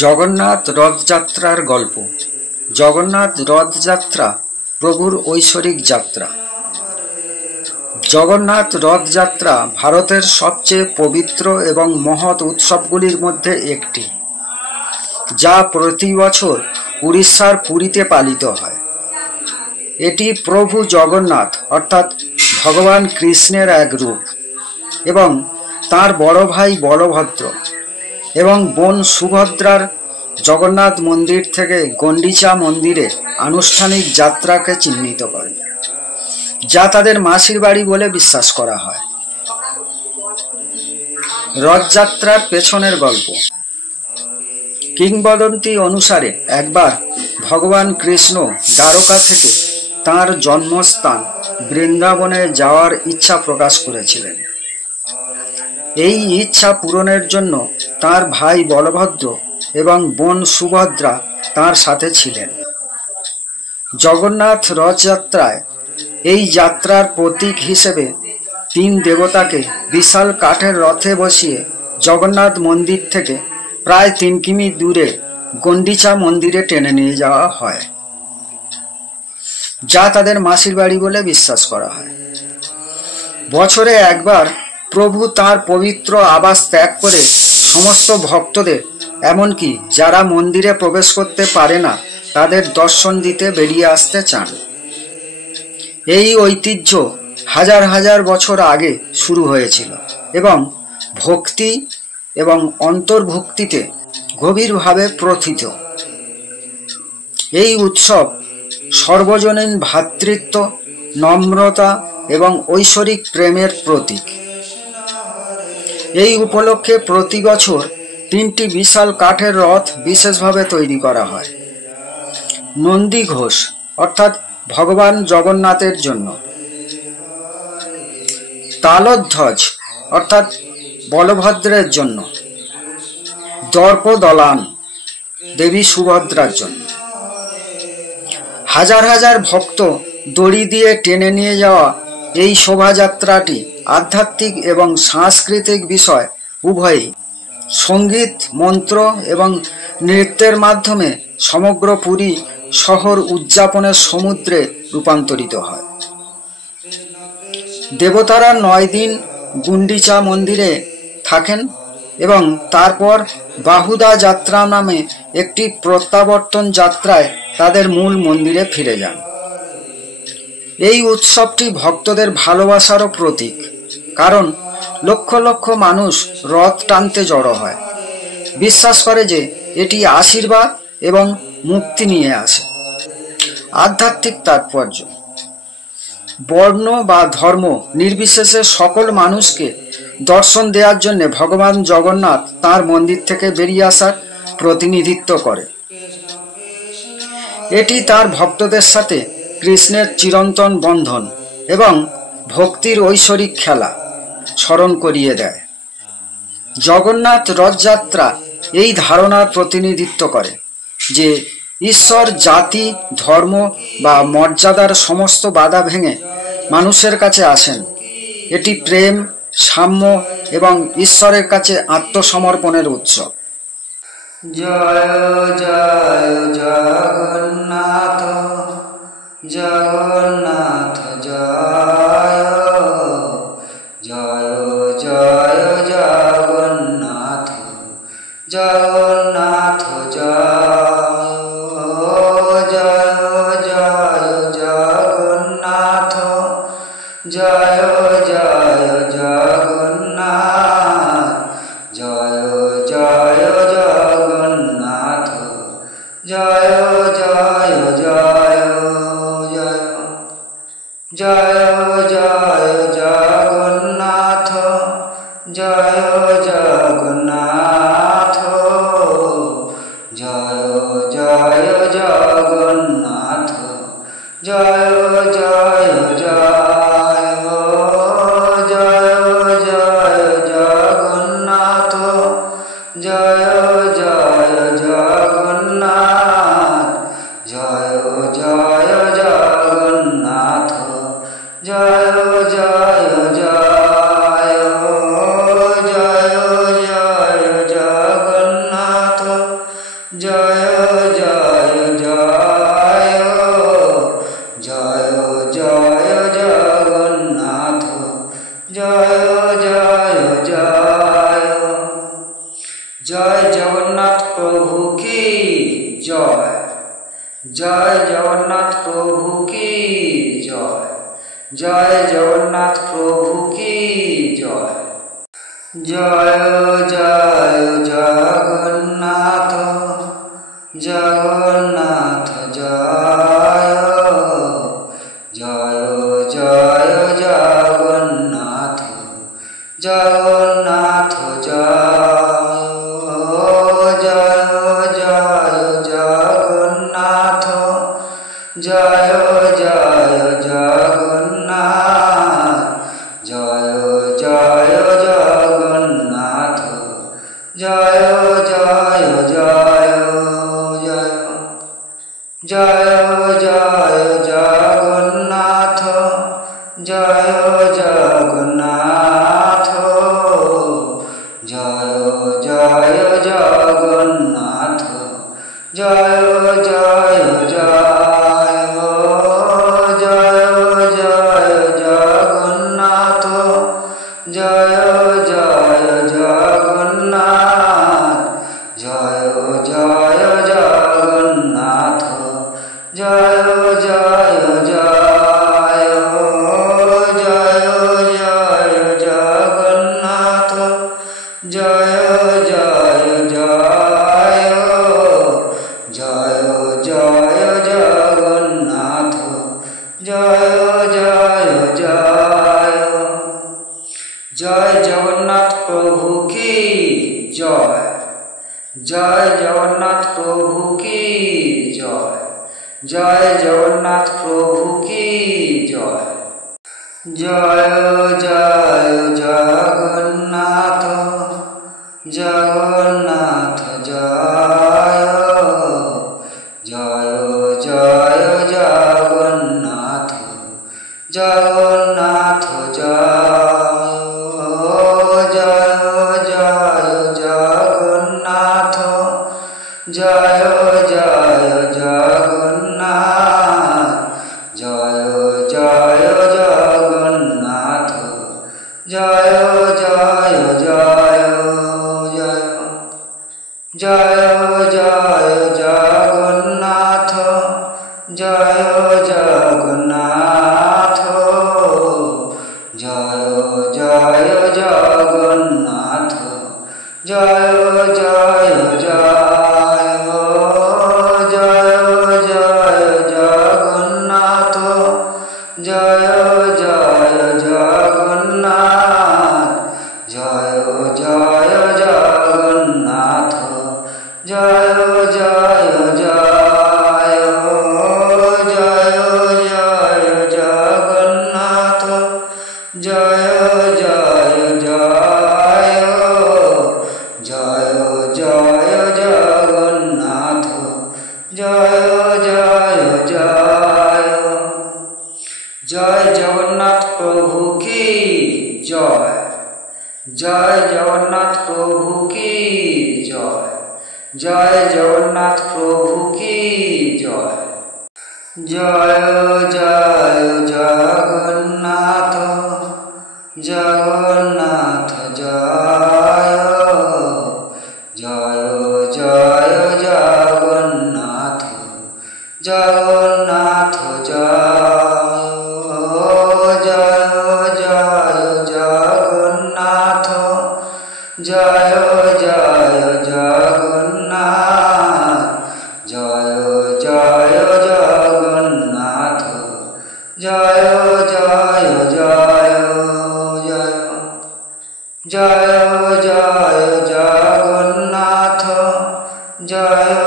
জগন্নাথ রথযাত্রার গল্প। জগন্নাথ রথযাত্রা প্রভুর ঐশ্বরিক যাত্রা। জগন্নাথ রথযাত্রা ভারতের সবচেয়ে পবিত্র এবং মহৎ উৎসবগুলির মধ্যে একটি, যা প্রতি বছর উড়িষ্যার পুরীতে পালিত হয়। এটি প্রভু জগন্নাথ অর্থাৎ ভগবান কৃষ্ণের এক রূপ এবং তার বড় ভাই বলভদ্র এবং বোন সুভদ্রার জগন্নাথ মন্দির থেকে গন্ডিচা মন্দিরে আনুষ্ঠানিক যাত্রাকে চিহ্নিত করে, যা তাদের মাসির বাড়ি বলে বিশ্বাস করা হয়। রথযাত্রার পেছনের গল্প। কিংবদন্তি অনুসারে একবার ভগবান কৃষ্ণ দ্বারকা থেকে তাঁর জন্মস্থান বৃন্দাবনে যাওয়ার ইচ্ছা প্রকাশ করেছিলেন। এই ইচ্ছা পূরণের জন্য তার ভাই বলভদ্র এবং বোন সুভদ্রা তার সাথে ছিলেন। জগন্নাথ রথযাত্রায় এই যাত্রার প্রতীক হিসেবে 3 দেবতাকে বিশাল কাঠের রথে বসিয়ে জগন্নাথ মন্দির থেকে প্রায় 3 কিমি দূরে গন্ডিচা মন্দিরে টেনে নিয়ে যাওয়া হয়, যা তাদের মাসির বাড়ি বলে বিশ্বাস করা হয়। বছরে একবার প্রভু তাঁর পবিত্র আবাস ত্যাগ করে সমস্ত ভক্তদের, এমনকি যারা মন্দিরে প্রবেশ করতে পারে না, তাদের দর্শন দিতে বেরিয়ে আসতে চান। এই ঐতিহ্য হাজার হাজার বছর আগে শুরু হয়েছিল এবং ভক্তি এবং অন্তর্ভুক্তিতে গভীরভাবে প্রথিত। এই উৎসব সর্বজনীন ভ্রাতৃত্ব, নম্রতা এবং ঐশ্বরিক প্রেমের প্রতীক। এই উপলক্ষে প্রতি বছর 3টি বিশাল কাঠের রথ বিশেষভাবে তৈরি করা হয়। নন্দী ঘোষ অর্থাৎ ভগবান জগন্নাথের জন্য, তালধ্বজ অর্থাৎ বলভদ্রের জন্য, দর্পদলান দেবী সুভদ্রার জন্য। হাজার হাজার ভক্ত দড়ি দিয়ে টেনে নিয়ে যাওয়া এই শোভাযাত্রাটি আধ্যাত্মিক এবং সাংস্কৃতিক বিষয় উভয়ই, সঙ্গীত, মন্ত্র এবং নৃত্যের মাধ্যমে সমগ্র পুরী শহর উদযাপনের সমুদ্রে রূপান্তরিত হয়। দেবতারা 9 দিন গুন্ডিচা মন্দিরে থাকেন এবং তারপর বাহুদা যাত্রা নামে একটি প্রত্যাবর্তন যাত্রায় তাদের মূল মন্দিরে ফিরে যান। এই উৎসবটি ভক্তদের ভালোবাসারও প্রতীক, কারণ লক্ষ লক্ষ মানুষ রথ টানতে জড়ো হয়, বিশ্বাস করে যে এটি আশীর্বাদ এবং মুক্তি নিয়ে আসে। আধ্যাত্মিক তাৎপর্য। বর্ণ বা ধর্ম নির্বিশেষে সকল মানুষকে দর্শন দেওয়ার জন্য ভগবান জগন্নাথ তাঁর মন্দির থেকে বেরিয়ে আসার প্রতিনিধিত্ব করে। এটি তার ভক্তদের সাথে কৃষ্ণের চিরন্তন বন্ধন এবং ভক্তির ঐশ্বরিক খেলা স্মরণ করিয়ে দেয়। জগন্নাথ রথযাত্রা এই ধারণার প্রতিনিধিত্ব করে যে ঈশ্বর জাতি, ধর্ম বা মর্যাদার সমস্ত বাধা ভেঙে মানুষের কাছে আসেন। এটি প্রেম, সাম্য এবং ঈশ্বরের কাছে আত্মসমর্পণের উৎসব। জয় জয় জগন্নাথ, জগন্নাথ জয়, জয় জয় জগন্নাথ, জগন্নাথ জয়, জয় জয় জগন্নাথ, জয় জয় জগন্নাথ, জয় জয় জগন্নাথ, জয় জয় জয় জয়, জয় জয় জগন্নাথ, জয় জগন্নাথ, জয় জয় জগন্নাথ, জয় জয় জয়, জয় জয় জগন্নাথ, জয় জয় জগন্নাথ, জয় জয় জগন্নাথ, জয় জয় জয়, জয় জয় জগন্নাথ, জয় জয় জয় জয় জয় জগন্নাথ জয় জয় জয় জয় জগন্নাথ প্রভু কি জয় জয় জগন্নাথ প্রভু কি জয় জয় জগন্নাথ প্রভু কি জয় জয় জয় জগন্নাথ জগন্নাথ জয় জয় জয় জগন্নাথ জগন্নাথ জয় জয় জয় জগন্নাথ জয় জয় জগন্নাথ জয় জয় জগন্নাথ জয় জয় জয় জয় জয় জগন্নাথ জয় জগন্নাথ জয় জয় জগন্নাথ জয় জয় জয় জয় জয় জগন্নাথ জয় জয় জগন্নাথ জয় জয় জগন্নাথ জয় জয় জয় জয় জয় জগন্নাথ জয় জয় জয় জয় জয় জগন্নাথ জয় জয় জয় জয় জগন্নাথ প্রভু কি জয় জয় জগন্নাথ প্রভু কি জয় জয় জগন্নাথ প্রভু কি জয় জয় জয় জগন্নাথ জগন্নাথ জয় জয় জয় জগন্নাথ জগন্নাথ জয় জয় জয় জগন্নাথ জয় জয় জগন্নাথ জয় জয় জগন্নাথ জয় জয় জয় জয় জয় জগন্নাথ জয় জগন্নাথ জয় জয় জগন্নাথ জয় জয় জয় জয় জয় জগন্নাথ জয় জয় জগন্নাথ জয় জয় জগন্নাথ জয় জয় জয় জয় জয় জগন্নাথ জয় জয় জয় জয় জয় জগন্নাথ জয় জয় জয় জয় জগন্নাথ প্রভু কি জয় জয় জগন্নাথ প্রভু কি জয় জয় জগন্নাথ প্রভু কি জয় জয় জয় জগন্নাথ জগন্নাথ জয় জয় জয় জগন্নাথ জগন্নাথ জয় জয় জয় জগন্নাথ জয় জয় জগন্নাথ জয় জয় জগন্নাথ জয় জয় জয় জয় জয় জগন্নাথ জয়